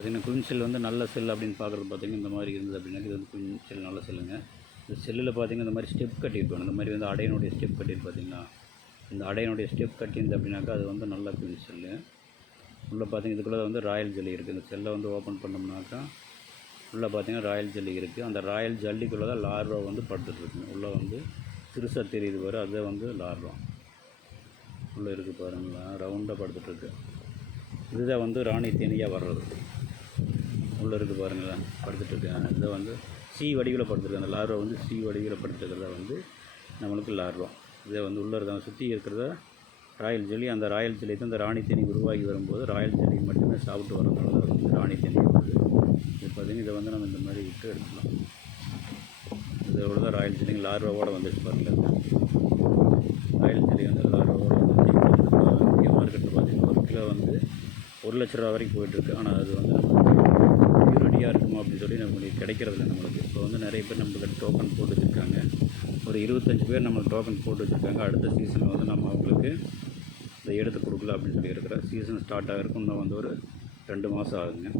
பார்த்தீங்கன்னா குயின் செல் வந்து நல்ல செல் அப்படின்னு பார்க்குறது பார்த்தீங்கன்னா இந்த மாதிரி இருந்தது அப்படின்னா இது வந்து குயின் செல் நல்ல செல்லுங்க. இந்த செல்லில் பார்த்தீங்கன்னா இந்த மாதிரி ஸ்டெப் கட்டியிருப்பாங்க. இந்த மாதிரி வந்து அடையனுடைய ஸ்டெப் கட்டிட்டு பார்த்தீங்கன்னா இந்த அடையனுடைய ஸ்டெப் கட்டியிருந்து அப்படின்னாக்கா அது வந்து நல்ல குயின் செல்லு. உள்ளே பார்த்தீங்கன்னா இதுக்குள்ளே வந்து ராயல் ஜெல்லி இருக்குது. இந்த செல்லை வந்து ஓப்பன் பண்ணோம்னாக்கா உள்ளே பார்த்தீங்கன்னா ராயல் ஜெல்லி இருக்குது. அந்த ராயல் ஜல்லிக்குள்ளே தான் லார்வா வந்து படுத்துட்ருக்குங்க. உள்ளே வந்து சிறுசாக தெரியுது பாரு, அது வந்து லார்வா உள்ளே இருக்குது பாருங்களேன், ரவுண்டாக படுத்துட்ருக்கு. இதுதான் வந்து ராணி தேனியாக வர்றது. உள்ளே இருக்குது பாருங்களேன், படுத்துட்ருக்கேன். இதை வந்து சி வடிவில் படுத்துருக்கு. அந்த லார்வா வந்து சி வடிவில் படுத்துருக்கிறத வந்து நம்மளுக்கு லார்வா. இதை வந்து உள்ளே இருக்க சுற்றி இருக்கிறத ராயல் ஜெல்லி. அந்த ராயல் ஜெல்லி தான் இந்த ராணி தேனி உருவாகி வரும்போது ராயல் ஜெல்லி மட்டுமே சாப்பிட்டு வரதுனால தான் வந்து ராணி தேனி வருது. இது பார்த்திங்கன்னா இதை வந்து நம்ம இந்த மாதிரி விட்டு எடுத்துக்கலாம். இதோட தான் ராயல் ஜெல்லி லார்வாவோடு வந்துச்சு பாருங்கள். ராயல் ஜெல்லி வந்து லார்வாவோடு வந்து இங்கே மார்க்கெட்டில் பார்த்திங்கன்னா ஒரு கிலோ வந்து 1 லட்ச ரூபா வரைக்கும் போயிட்டுருக்கு. ஆனால் அது வந்து பியூரிட்டியாக இருக்குமா அப்படின்னு சொல்லி நம்மளுக்கு கிடைக்கிறதில்ல நம்மளுக்கு. இப்போ வந்து நிறைய பேர் நம்மளுக்கு டோக்கன் போட்டு வச்சுருக்காங்க. ஒரு 25 பேர் நம்மளுக்கு டோக்கன் போட்டு வச்சுருக்காங்க. அடுத்த சீசனில் வந்து நம்ம அவங்களுக்கு இதை எடுத்து கொடுக்கல அப்படின்னு சொல்லி இருக்கிற சீசன் ஸ்டார்ட் ஆகிருக்கும். இன்னும் வந்து ஒரு 2 மாதம் ஆகுங்க.